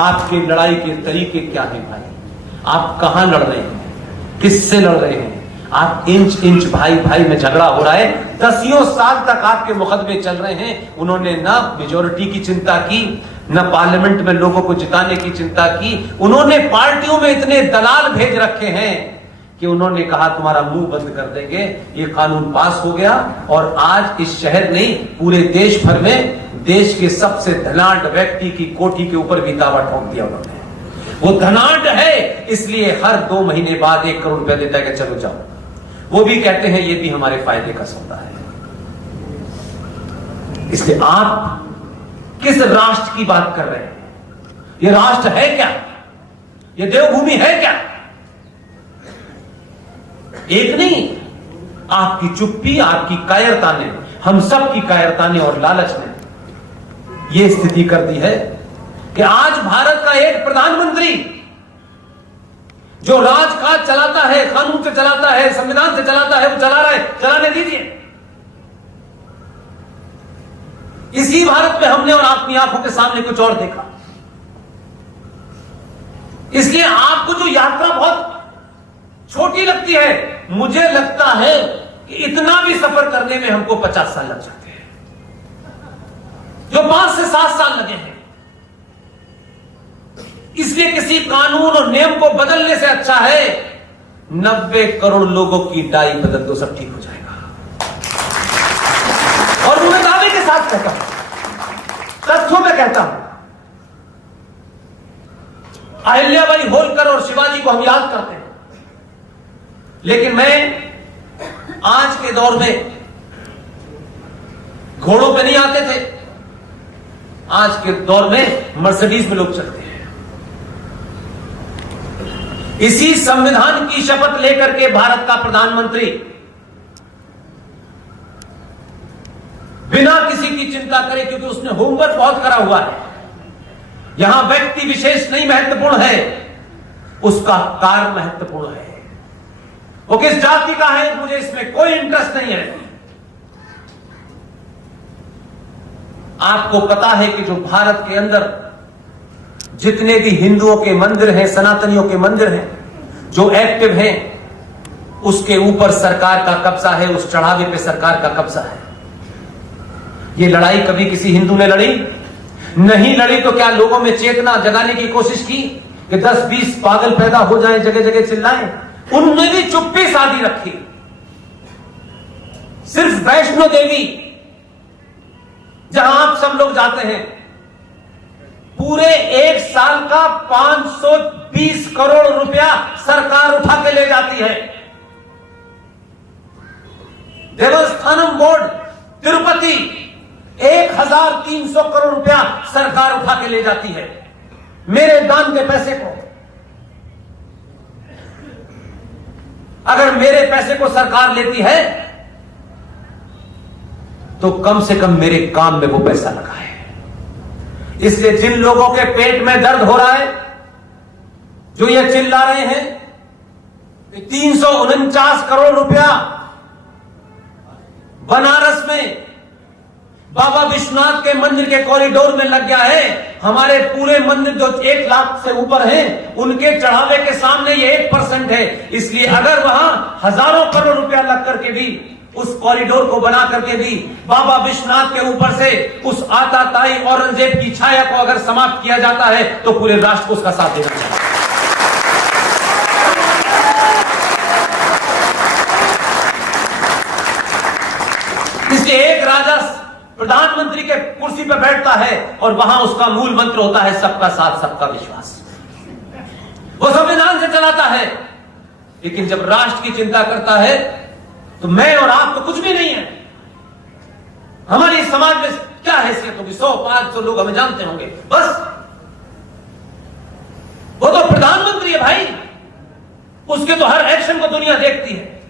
आपके लड़ाई के तरीके क्या हैं भाई? आप कहां लड़ रहे हैं? किससे लड़ रहे हैं? आप इंच इंच भाई भाई में झगड़ा हो रहा है। 10 साल तक आपके मुकदमे चल रहे हैं। उन्होंने ना मेजोरिटी की चिंता की, न पार्लियामेंट में लोगों को जिताने की चिंता की। उन्होंने पार्टियों में इतने दलाल भेज रखे हैं कि उन्होंने कहा तुम्हारा मुंह बंद कर देंगे। ये कानून पास हो गया और आज इस शहर नहीं पूरे देश भर में देश के सबसे धनाढ्य व्यक्ति की कोठी के ऊपर भी दावा ठोक दिया उन्होंने। वो धनाढ्य है इसलिए हर 2 महीने बाद 1 करोड़ रुपया देता है कि चलो जाओ। वो भी कहते हैं ये भी हमारे फायदे का सौदा है। इसलिए आप किस राष्ट्र की बात कर रहे हैं? ये राष्ट्र है क्या? ये देवभूमि है क्या? एक नहीं, आपकी चुप्पी, आपकी कायरता ने, हम सब की कायरता ने और लालच ने यह स्थिति कर दी है कि आज भारत का एक प्रधानमंत्री जो राजकाज चलाता है, कानून से चलाता है, संविधान से चलाता है, वो चला रहा है, चलाने दीजिए। इसी भारत में हमने और अपनी आंखों के सामने कुछ और देखा। इसलिए आपको जो यात्रा बहुत छोटी लगती है, मुझे लगता है कि इतना भी सफर करने में हमको 50 साल लग जाते हैं, जो 5 से 7 साल लगे हैं। इसलिए किसी कानून और नियम को बदलने से अच्छा है 90 करोड़ लोगों की डाई बदल दो, सब ठीक हो जाएगा। और मैं दावे के साथ कहता हूं, तथ्यों में कहता हूं, अहिल्याबाई होलकर और शिवाजी को हम याद करते हैं, लेकिन मैं आज के दौर में घोड़ों पे नहीं आते थे, आज के दौर में मर्सिडीज में लोग चलते हैं। इसी संविधान की शपथ लेकर के भारत का प्रधानमंत्री बिना किसी की चिंता करे, क्योंकि उसने होमवर्क बहुत करा हुआ है, यहां व्यक्ति विशेष नहीं महत्वपूर्ण है, उसका कार्य महत्वपूर्ण है। वो किस जाति का है मुझे इसमें कोई इंटरेस्ट नहीं है। आपको पता है कि जो भारत के अंदर जितने भी हिंदुओं के मंदिर हैं, सनातनियों के मंदिर हैं, जो एक्टिव हैं, उसके ऊपर सरकार का कब्जा है, उस चढ़ावे पे सरकार का कब्जा है। ये लड़ाई कभी किसी हिंदू ने लड़ी नहीं? लड़ी तो क्या लोगों में चेतना जगाने की कोशिश की कि 10-20 पागल पैदा हो जाएं, जगह जगह चिल्लाएं? उनने भी चुप्पी साधी रखी। सिर्फ वैष्णो देवी जहां आप सब लोग जाते हैं, पूरे 1 साल का 520 करोड़ रुपया सरकार उठा के ले जाती है। देवस्थानम बोर्ड तिरुपति 1300 करोड़ रुपया सरकार उठा के ले जाती है, मेरे दान के पैसे को। अगर मेरे पैसे को सरकार लेती है तो कम से कम मेरे काम में वो पैसा लगा है। इसलिए जिन लोगों के पेट में दर्द हो रहा है, जो ये चिल्ला रहे हैं 349 करोड़ रुपया बनारस में बाबा विश्वनाथ के मंदिर के कॉरिडोर में लग गया है, हमारे पूरे मंदिर जो 1 लाख से ऊपर हैं, उनके चढ़ावे के सामने ये 1% है। इसलिए अगर वहां हजारों करोड़ रुपया लग करके भी, उस कॉरिडोर को बना करके भी बाबा विश्वनाथ के ऊपर से उस आताताई औरंगजेब की छाया को अगर समाप्त किया जाता है, तो पूरे राष्ट्र को उसका साथ देना चाहिए। इसलिए एक राजा प्रधानमंत्री के कुर्सी पर बैठता है और वहां उसका मूल मंत्र होता है सबका साथ सबका विश्वास। वो संविधान से चलाता है, लेकिन जब राष्ट्र की चिंता करता है तो मैं और आप तो कुछ भी नहीं है। हमारी समाज में क्या हैसियत होगी? 100-500 लोग हमें जानते होंगे, बस। वो तो प्रधानमंत्री है भाई, उसके तो हर एक्शन को दुनिया देखती है।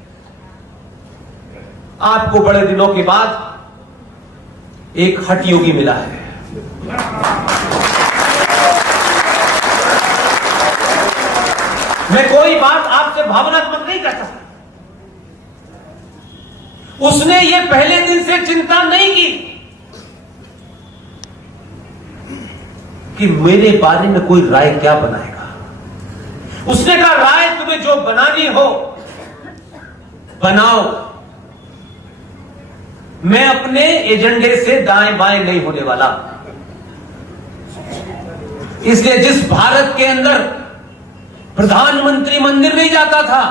आपको बड़े दिनों के बाद एक हठ योगी मिला है। मैं कोई बात आपसे भावनात्मक नहीं करता। उसने ये पहले दिन से चिंता नहीं की कि मेरे बारे में कोई राय क्या बनाएगा। उसने कहा राय तुम्हें जो बनानी हो बनाओ, मैं अपने एजेंडे से दाएं बाएं नहीं होने वाला। इसलिए जिस भारत के अंदर प्रधानमंत्री मंदिर नहीं जाता था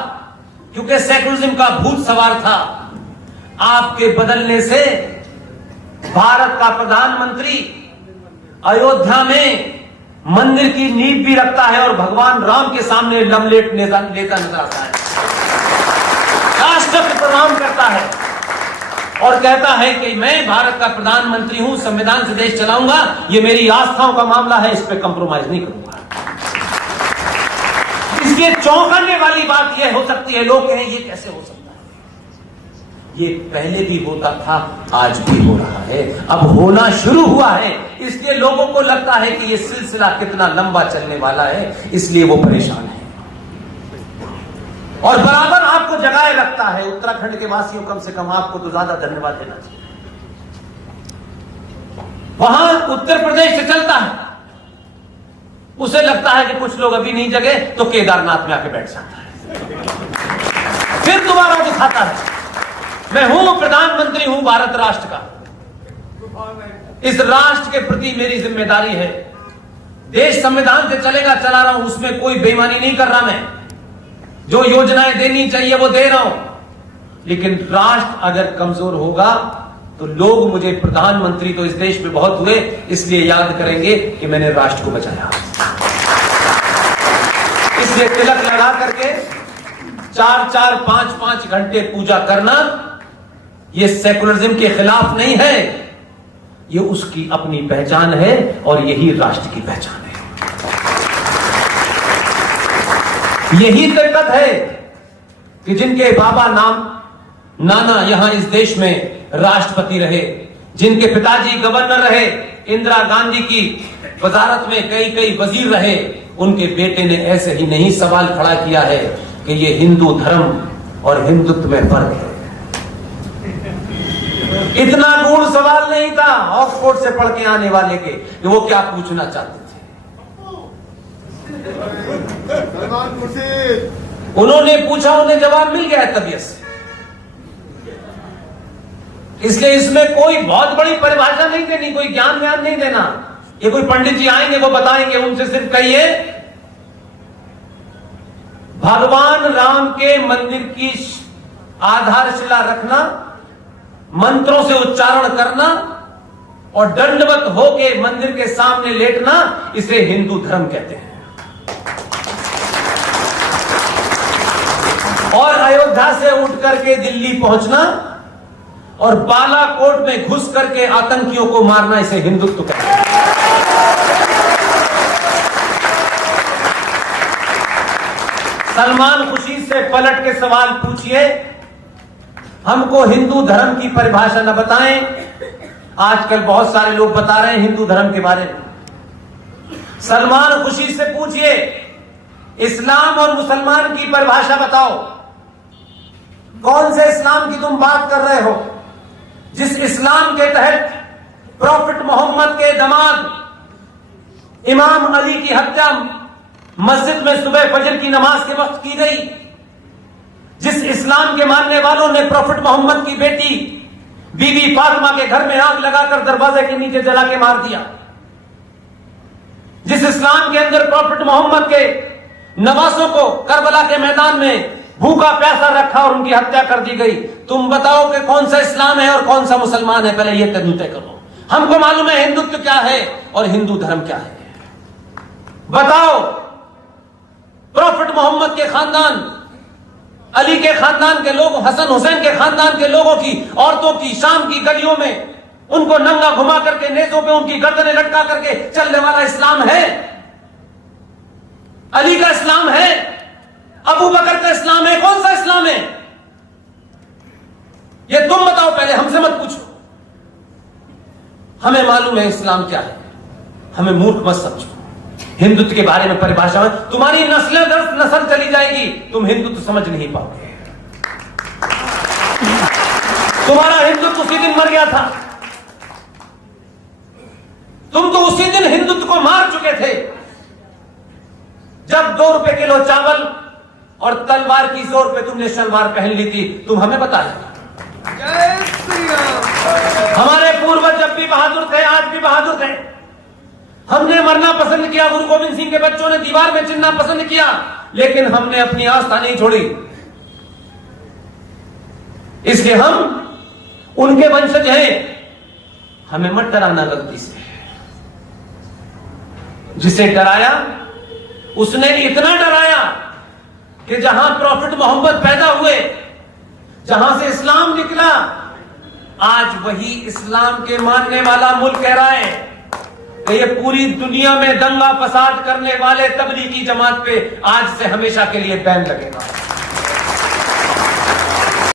क्योंकि सेकुलरिज्म का भूत सवार था, आपके बदलने से भारत का प्रधानमंत्री अयोध्या में मंदिर की नींव भी रखता है और भगवान राम के सामने लमलेट लेता नजर आता है, राष्ट्र को प्रणाम करता है और कहता है कि मैं भारत का प्रधानमंत्री हूं, संविधान से देश चलाऊंगा, ये मेरी आस्थाओं का मामला है, इस पर कंप्रोमाइज नहीं करूंगा। इसलिए चौंकाने वाली बात यह हो सकती है, लोग कहें ये कैसे हो सकता है, ये पहले भी होता था, आज भी हो रहा है, अब होना शुरू हुआ है। इसलिए लोगों को लगता है कि ये सिलसिला कितना लंबा चलने वाला है, इसलिए वो परेशान है और बराबर आपको जगाए रखता है। उत्तराखंड के वासियों, कम से कम आपको तो ज्यादा धन्यवाद देना चाहिए। वहां उत्तर प्रदेश से चलता है, उसे लगता है कि कुछ लोग अभी नहीं जगे तो केदारनाथ में आके बैठ जाता है, फिर दोबारा दिखाता है मैं हूं प्रधानमंत्री हूं भारत राष्ट्र का, इस राष्ट्र के प्रति मेरी जिम्मेदारी है, देश संविधान से चलेगा चला रहा हूं, उसमें कोई बेईमानी नहीं कर रहा, मैं जो योजनाएं देनी चाहिए वो दे रहा हूं। लेकिन राष्ट्र अगर कमजोर होगा तो लोग मुझे, प्रधानमंत्री तो इस देश में बहुत हुए, इसलिए याद करेंगे कि मैंने राष्ट्र को बचाया। इसलिए तिलक लगा करके 4-4, 5-5 घंटे पूजा करना ये सेकुलरिज्म के खिलाफ नहीं है, ये उसकी अपनी पहचान है और यही राष्ट्र की पहचान है। यही ताकत है कि जिनके बाबा नाना यहां इस देश में राष्ट्रपति रहे, जिनके पिताजी गवर्नर रहे, इंदिरा गांधी की वजारत में कई वजीर रहे, उनके बेटे ने ऐसे ही नहीं सवाल खड़ा किया है कि ये हिंदू धर्म और हिंदुत्व में फर्क है। इतना गूढ़ सवाल नहीं था ऑक्सफोर्ड से पढ़ के आने वाले के कि वो क्या पूछना चाहते थे। उन्होंने पूछा, उन्हें जवाब मिल गया तबीयत से। इसलिए इसमें कोई बहुत बड़ी परिभाषा नहीं देनी, कोई ज्ञान नहीं देना। ये कोई पंडित जी आएंगे वो बताएंगे, उनसे सिर्फ कहिए भगवान राम के मंदिर की आधारशिला रखना, मंत्रों से उच्चारण करना और दंडवत होके मंदिर के सामने लेटना, इसे हिंदू धर्म कहते हैं। और अयोध्या से उठ करके दिल्ली पहुंचना और बालाकोट में घुस करके आतंकियों को मारना, इसे हिंदुत्व कहते हैं। सलमान खुशी से पलट के सवाल पूछिए, हमको हिंदू धर्म की परिभाषा न बताएं। आजकल बहुत सारे लोग बता रहे हैं हिंदू धर्म के बारे में। सलमान खुशी से पूछिए, इस्लाम और मुसलमान की परिभाषा बताओ, कौन से इस्लाम की तुम बात कर रहे हो? जिस इस्लाम के तहत प्रॉफिट मोहम्मद के दामाद इमाम अली की हत्या मस्जिद में सुबह फजर की नमाज के वक्त की गई, जिस इस्लाम के मानने वालों ने प्रॉफिट मोहम्मद की बेटी बीबी फातिमा के घर में आग लगाकर दरवाजे के नीचे जला के मार दिया, जिस इस्लाम के अंदर प्रॉफिट मोहम्मद के नवासों को करबला के मैदान में भूखा प्यासा रखा और उनकी हत्या कर दी गई, तुम बताओ कि कौन सा इस्लाम है और कौन सा मुसलमान है? पहले यह तय करो। हमको मालूम है हिंदुत्व क्या है और हिंदू धर्म क्या है। बताओ, प्रॉफिट मोहम्मद के खानदान, अली के खानदान के लोग, हसन हुसैन के खानदान के लोगों की औरतों की शाम की गलियों में उनको नंगा घुमा करके नेजों पे उनकी गर्दनें लटका करके चलने वाला इस्लाम है? अली का इस्लाम है? अबू बकर का इस्लाम है? कौन सा इस्लाम है? ये तुम बताओ, पहले हमसे मत पूछो। हमें मालूम है इस्लाम क्या है, हमें मूर्ख मत समझो। हिंदुत्व के बारे में परिभाषा में तुम्हारी नस्लें दर नस्ल चली जाएगी, तुम हिंदुत्व समझ नहीं पाओगे। तुम्हारा हिंदुत्व उसी दिन मर गया था तुम तो उसी दिन हिंदुत्व को मार चुके थे जब 2 रुपए किलो चावल और तलवार की जोर पे तुमने सलवार पहन ली थी। तुम हमें बता देना। जय श्री राम। हमारे पूर्वज जब भी बहादुर थे, आज भी बहादुर थे। हमने मरना पसंद किया, गुरु गोविंद सिंह के बच्चों ने दीवार में चिन्हना पसंद किया, लेकिन हमने अपनी आस्था नहीं छोड़ी। इसलिए हम उनके वंशज हैं। हमें मत डराना गलती से। जिसे डराया उसने इतना डराया कि जहां प्रॉफिट मोहम्मद पैदा हुए, जहां से इस्लाम निकला, आज वही इस्लाम के मानने वाला मुल्क कह रहा है कि ये पूरी दुनिया में दंगा फसाद करने वाले तबलीगी जमात पे आज से हमेशा के लिए बैन लगेगा।